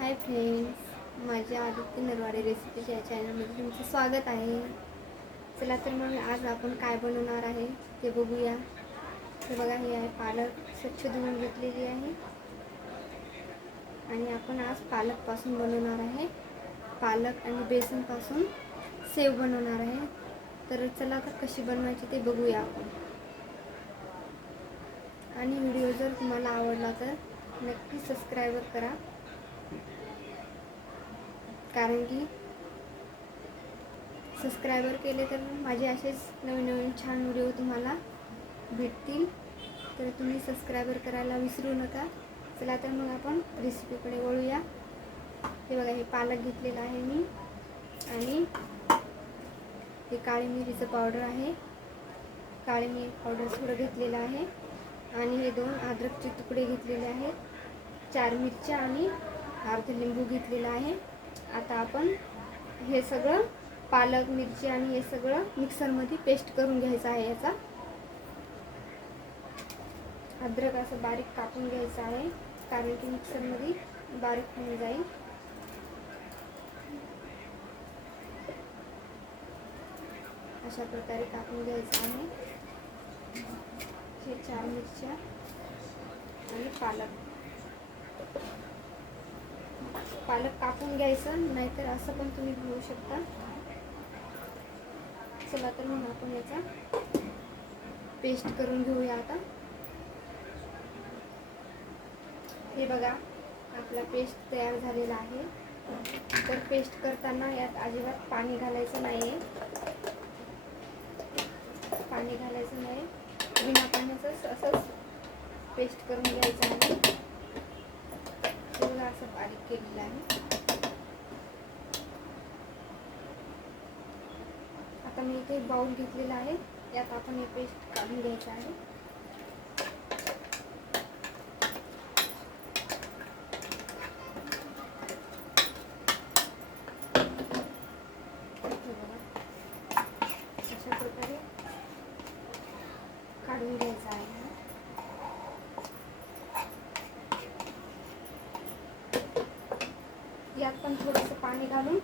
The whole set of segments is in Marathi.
हाय फ्रेंड्स माझ्या आदित्य नरवाडे रेसिपीच्या या चॅनलमध्ये तुमचं स्वागत आहे. चला तर मग आज आपण काय बनवणार आहे ते बघूया. तर बघा हे आहे पालक स्वच्छ धुवून घेतलेली आहे. आणि आपण आज पालकपासून बनवणार आहे. पालक आणि बेसनपासून सेव बनवणार आहे. तर चला तर कशी बनवायची ते बघूया आपण. आणि व्हिडिओ जर तुम्हाला आवडला तर नक्की सबस्क्राईब करा. कारण की सबस्क्रायबर केले तर माझे असेच नवीन नवीन छान व्हिडिओ तुम्हाला भेटतील. तर तुम्ही सबस्क्रायबर करायला विसरू नका. चला तर मग आपण रेसिपीकडे वळूया. हे बघा हे पालक घेतलेलं आहे मी. आणि हे काळी मिरीचं पावडर आहे. काळी मिरी पावडर थोडं घेतलेलं आहे. आणि हे दोन अद्रकचे तुकडे घेतलेले आहेत. चार मिरच्या आणि अर्ध लिंबू घेतलेला आहे. आता आपण हे सगळं पालक मिरची आणि हे सगळं मिक्सरमध्ये पेस्ट करून घ्यायचं आहे याचा. अद्रक असं बारीक कापून घ्यायचं आहे कारण की मिक्सरमध्ये बारीक होऊन जाईल. अशा प्रकारे कापून घ्यायचं आहे. हे चार मिरच्या आणि पालक. पालक कापून घ्यायचं नाहीतर असं पण तुम्ही घेऊ शकता. चला तर मग आपण याचा पेस्ट करून घेऊया आता. हे बघा आपला पेस्ट तयार झालेला आहे. तर पेस्ट करताना यात अजिबात पाणी घालायचं नाही आहे पाणी घालायचं नाही बिना पाण्याचंच असंच पेस्ट करून घ्यायचं आहे. असं बारीक केलेलं आहे. आता मी इथे बाउल घेतलेला आहे. यात आपण हे पेस्ट काढून घ्यायचं आहे हे बघा. अशा प्रकारे काढून घ्यायचं आहे यात पण थोडंसं पाणी घालून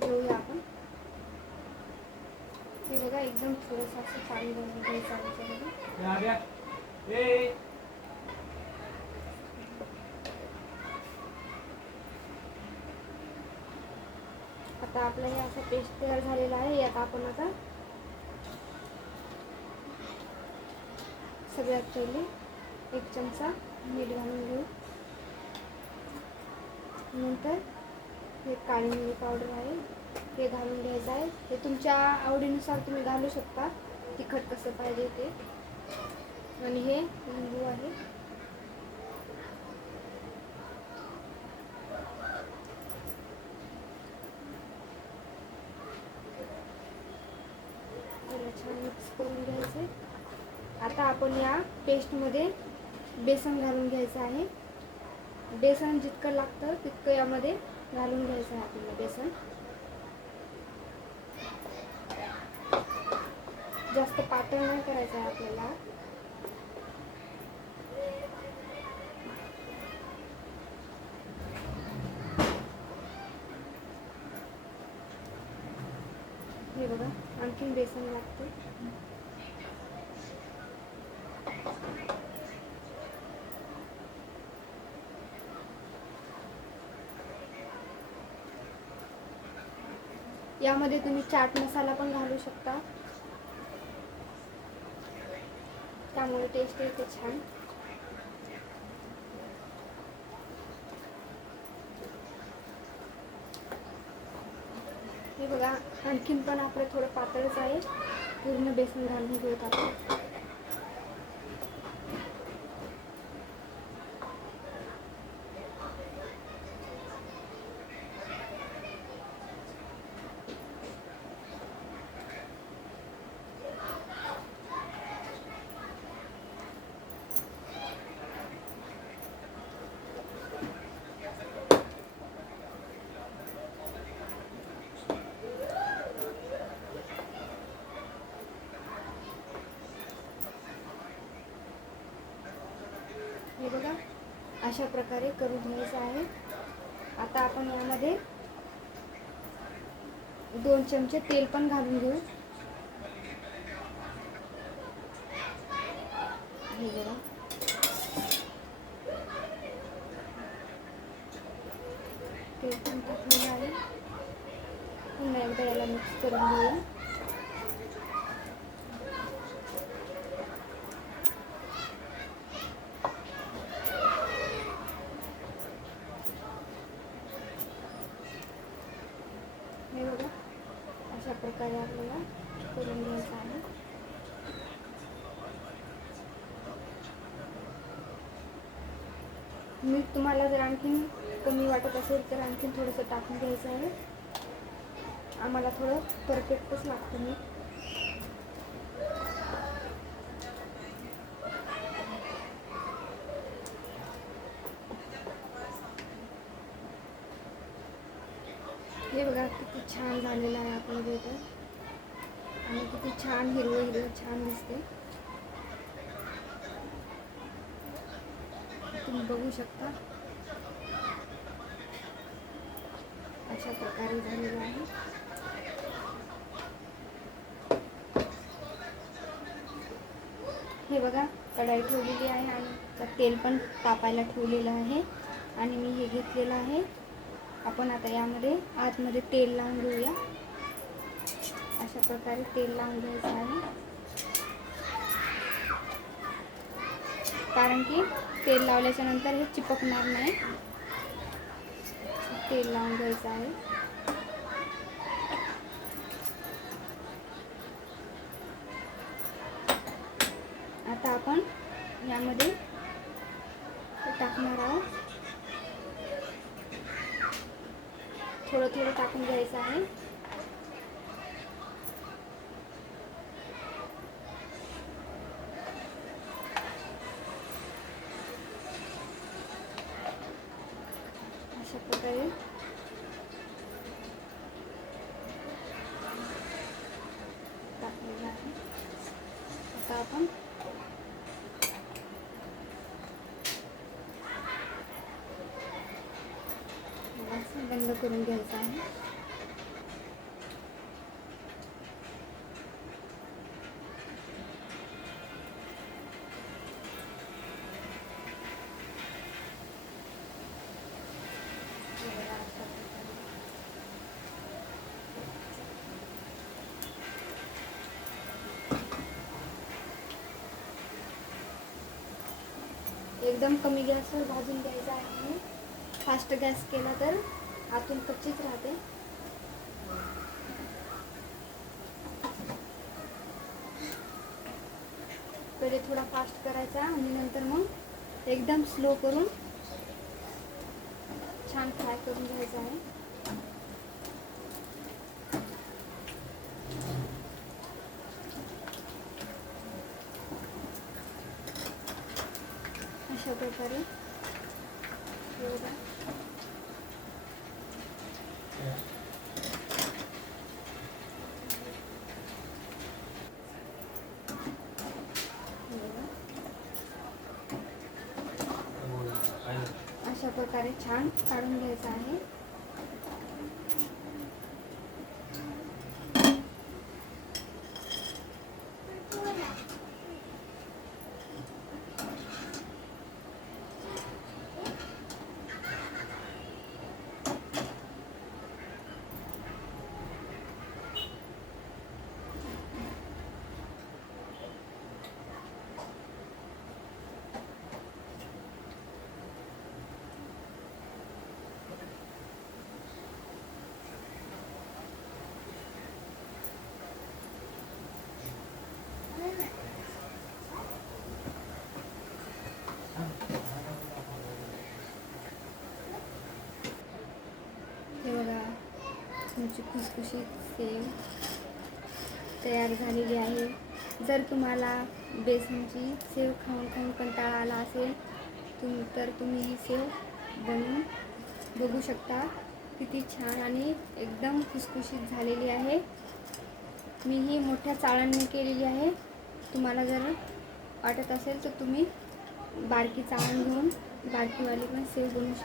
घेऊया आपण. हे बघा एकदम थोडंसं असं पाणी घालून घ्यायचं आता आपलं हे असं पेस्ट तयार झालेलं आहे यात आपण आता सगळ्यात पहिले एक चमचा मीठ घालून घेऊ. नंतर हे काळी मिरी पावडर आहे हे घालून घ्यायचं आहे. हे तुमच्या आवडीनुसार तुम्ही घालू शकता. तिखट कसं पाहिजे ते. आणि हे लिंबू आहे. छान मिक्स करून घ्यायचे आता आपण या पेस्टमध्ये बेसन घालून घ्यायचं आहे. बेसन जितकं लागतं तितकं यामध्ये घालून घ्यायचं आहे आपल्याला बेसन. जास्त पातळ नाही करायचं आहे आपल्याला. हे बघा आणखीन बेसन लागतं. यामध्ये तुम्ही चाट मसाला पण घालू शकता. त्यामुळे टेस्ट येते छान. हे बघा आणखीन पण आपलं थोडं पातळच आहे. पूर्ण बेसन घालून घेऊत आपण हे बघा अशा प्रकारे करून घ्यायचं आहे. आता आपण यामध्ये दोन चमचे तेल पण घालून घेऊ. हे बघा. तेल पण टाकलेलं आहे पुन्हा एकदा याला मिक्स करून घेऊ हे बघा अशा प्रकारे आपल्याला करून घ्यायचं आहे मीठ तुम्हाला जर आणखीन कमी वाटत असेल तर आणखीन थोडंसं टाकून घ्यायचं आहे. आम्हाला थोडं परफेक्टच लागतं मीठ. हे बघा किती छान झालेलं आहे आपलं वेगळं आणि किती छान हिरवं हिरवं छान दिसते तुम्ही बघू शकता. अशा प्रकारे झालेलं आहे. हे बघा कढाई ठेवलेली आहे आणि तेल पण तापायला ठेवलेलं आहे. आणि मी हे घेतलेलं आहे. आपण आता यामध्ये आतमध्ये तेल लावून घेऊया. अशा प्रकारे तेल लावून घ्यायचं आहे. कारण की तेल लावल्याच्या नंतर हे चिपकणार नाही. तेल लावून घ्यायचं आहे. आता आपण यामध्ये टाकणार आहोत. थोडं थोडं टाकून घ्यायचं आहे. अशा प्रकारे टाकलेलं आहे आता आपण बंद करून घ्यायचं आहे. एकदम कमी गॅसवर भाजून घ्यायचं आहे फास्ट गॅस केला तर आतून कच्चीच राहते. पहिले थोडा फास्ट करायचा आणि नंतर मग एकदम स्लो करून छान फ्राय करून घ्यायचं आहे. अशा प्रकारे. अशा प्रकारे छान काढून घ्यायचं आहे हे बघा तुमची खुसखुशीत सेव तयार झालेली आहे. जर तुम्हाला बेसनची सेव खाऊन खाऊन कंटाळा आला असेल तुम तर तुम्ही ही सेव बनवून बघू शकता. किती छान आणि एकदम खुसखुशीत झालेली आहे. मी ही मोठ्या चाळणने केलेली आहे. तुम्हाला जर वाटत असेल तर तुम्ही बारकी चाळण घेऊन बारकीवाली पण सेव बनवू शकता.